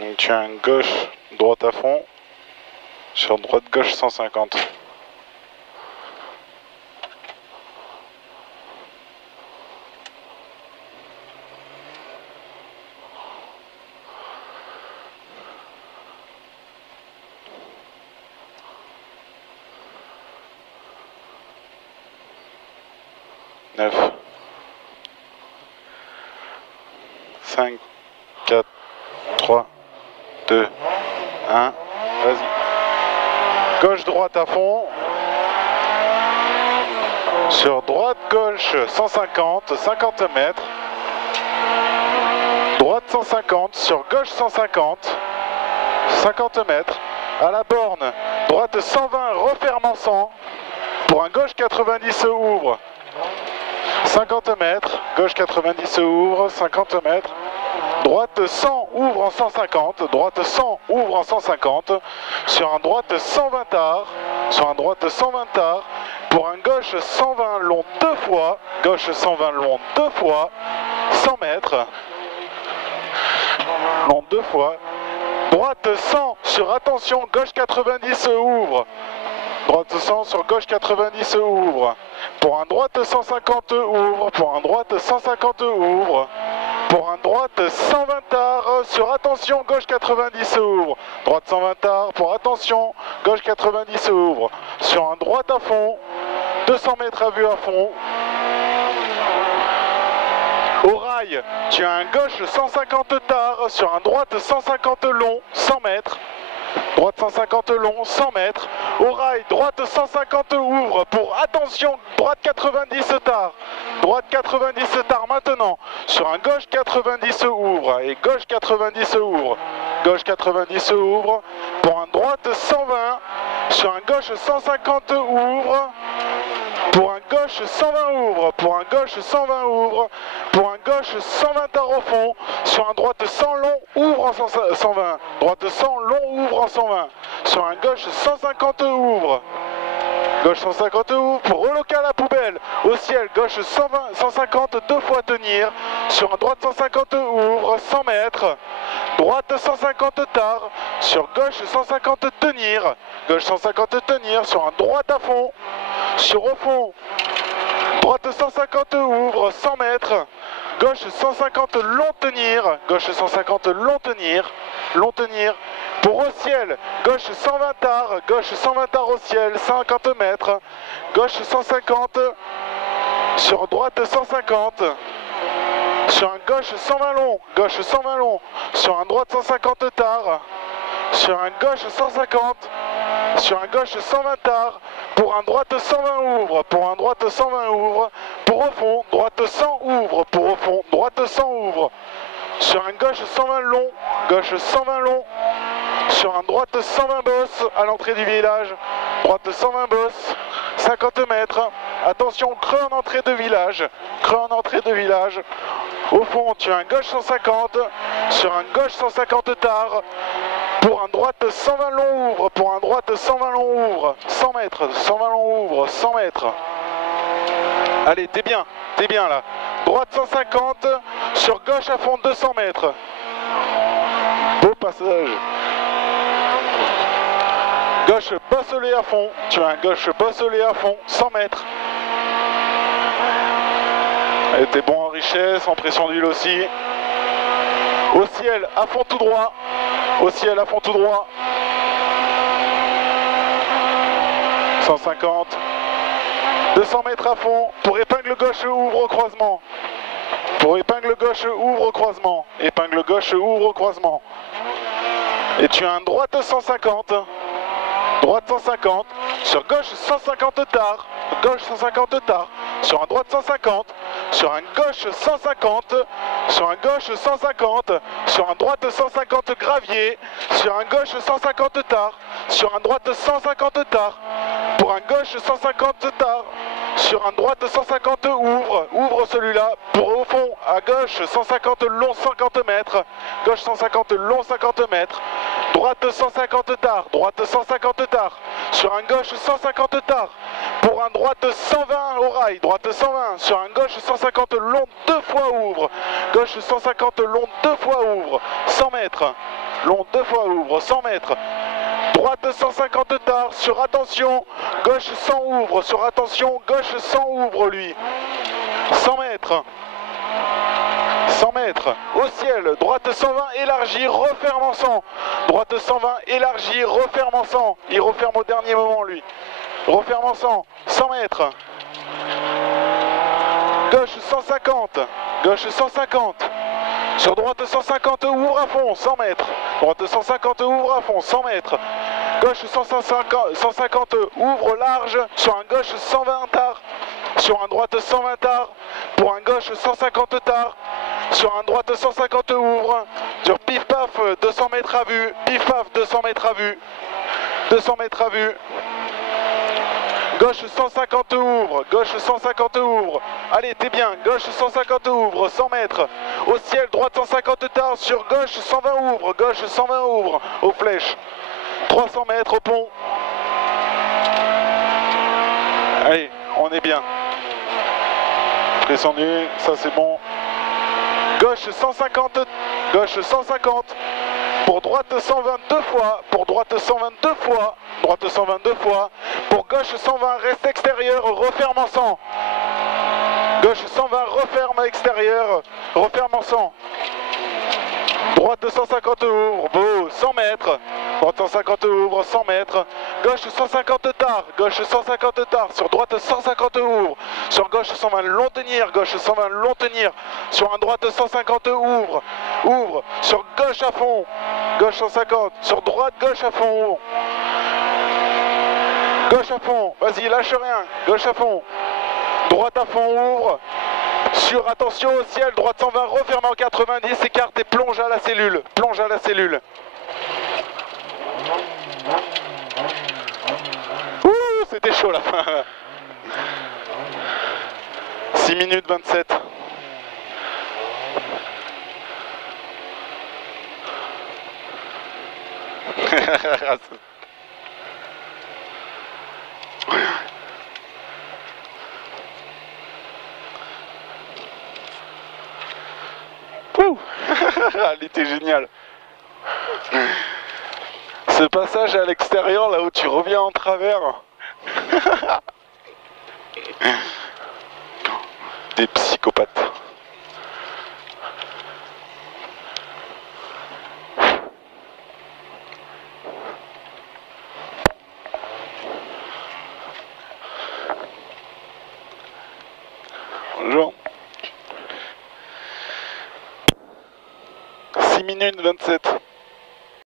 Donc tu as un gauche, droite à fond. Sur droite, gauche 150. Neuf. 5, 4, 3, 2, 1, vas-y. Gauche-droite à fond. Sur droite-gauche 150, 50 mètres. Droite 150, sur gauche 150, 50 mètres. À la borne, droite 120, refermant 100. Pour un gauche 90 se ouvre. 50 mètres, gauche 90 se ouvre, 50 mètres. Droite 100 ouvre en 150, droite 100 ouvre en 150, sur un droite 120 tard, sur un droite 120 tard, pour un gauche 120 long 2 fois, gauche 120 long 2 fois, 100 mètres, long 2 fois, droite 100 sur attention, gauche 90 se ouvre, droite 100 sur gauche 90 se ouvre, pour un droite 150 ouvre, pour un droite 150 ouvre, pour un droite 120 tard sur attention, gauche 90 ouvre, droite 120 tard pour attention, gauche 90 ouvre, sur un droite à fond, 200 mètres à vue à fond. Au rail, tu as un gauche 150 tard sur un droite 150 long, 100 mètres. Droite 150 long, 100 mètres. Au rail, droite 150 ouvre pour attention, droite 90 tard. Droite 90 tard maintenant. Sur un gauche 90 ouvre et gauche 90 ouvre. Gauche 90 ouvre pour un droite 120. Sur un gauche 150 ouvre. Pour un gauche 120 ouvre, pour un gauche 120 ouvre, pour un gauche 120 tard au fond, sur un droite 100 long ouvre en 120, droite 100 long ouvre en 120, sur un gauche 150 ouvre, gauche 150 ouvre pour reloquer à la poubelle, au ciel, gauche 120, 150 deux fois tenir, sur un droite 150 ouvre, 100 mètres, droite 150 tard, sur gauche 150 tenir, gauche 150 tenir, sur un droite à fond, sur au fond, droite 150 ouvre, 100 mètres, gauche 150 long tenir, gauche 150 long tenir, pour au ciel, gauche 120 tard au ciel, 50 mètres, gauche 150, sur droite 150, sur un gauche 120 long, sur un droite 150 tard, sur un gauche 150, sur un gauche 120 tard, pour un droite 120 ouvre, pour un droite 120 ouvre, pour au fond, droite 100 ouvre, pour au fond, droite 100 ouvre, sur un gauche 120 long, gauche 120 long, sur un droite 120 bosse à l'entrée du village, droite 120 bosse, 50 mètres, attention, creux en entrée de village, au fond tu as un gauche 150, sur un gauche 150 tard, pour un droite 120 long ouvre, pour un droite 120 long ouvre, 100 mètres, 120 long ouvre, 100 mètres. Allez, t'es bien là. Droite 150, sur gauche à fond 200 mètres. Beau passage. Gauche bosselé à fond, tu as un gauche bosselé à fond, 100 mètres. Et t'es bon en richesse, en pression d'huile aussi. Au ciel, à fond tout droit. Au ciel, à fond tout droit. 150. 200 mètres à fond. Pour épingle gauche, ouvre au croisement. Pour épingle gauche, ouvre au croisement. Épingle gauche, ouvre au croisement. Et tu as un droite 150. Droite 150. Sur gauche 150 tard. Gauche 150 tard. Sur un droite 150. Sur un gauche 150. Sur un gauche 150. Sur un droite 150 gravier. Sur un gauche 150 tard. Sur un droite 150 tard. Pour un gauche 150 tard. Sur un droite 150 ouvre celui-là. Pour au fond, à gauche 150 long 50 mètres. Gauche 150 long 50 mètres. Droite 150 tard. Droite 150 tard. Sur un gauche 150 tard. Pour un droite 120 au rail. Droite 120. Sur un gauche 150 long 2 fois ouvre. Gauche 150 long 2 fois ouvre. 100 mètres. long 2 fois, ouvre, 100 mètres. Droite 150 tard, sur attention, gauche 100 ouvre, sur attention, gauche 100 ouvre lui. 100 mètres. 100 mètres, au ciel, droite 120, élargie, referme en 100. Droite 120, élargie, referme en 100. Il referme au dernier moment lui. Referme en 100, 100 mètres. Gauche 150, gauche 150. Sur droite 150, ouvre à fond, 100 mètres. Droite 150, ouvre à fond, 100 mètres. Gauche 150, ouvre large. Sur un gauche 120 tard. Sur un droite 120 tard. Pour un gauche 150 tard. Sur un droite 150 ouvre. Sur pif paf 200 mètres à vue. Pif paf 200 mètres à vue. 200 mètres à vue. Gauche 150 ouvre, gauche 150 ouvre. Allez, t'es bien, gauche 150 ouvre, 100 mètres. Au ciel, droite 150 tard, sur gauche 120 ouvre, gauche 120 ouvre, aux flèches. 300 mètres au pont. Allez, on est bien. Descendu, ça c'est bon. Gauche 150, gauche 150. Pour droite 122 fois, pour droite 122 fois, droite 122 fois, pour gauche 120, reste extérieur, referme en 100. Gauche 120, referme extérieur, referme en 100. Droite 150 ouvre, beau, 100 mètres. Droite 150 ouvre, 100 mètres. Gauche 150 tard, gauche 150 tard. Sur droite 150 ouvre. Sur gauche 120 long tenir, gauche 120 long tenir. Sur un droite 150 ouvre, ouvre. Sur gauche à fond, gauche 150. Sur droite gauche à fond. Gauche à fond, vas-y, lâche rien. Gauche à fond. Droite à fond, ouvre. Sur attention au ciel, droite 120, referme en 90, écarte et plonge à la cellule. Plonge à la cellule. Ouh, c'était chaud la fin. 6 minutes 27. Elle était géniale. Ce passage à l'extérieur, là où tu reviens en travers. Des psychopathes. Bonjour. 6 minutes 27.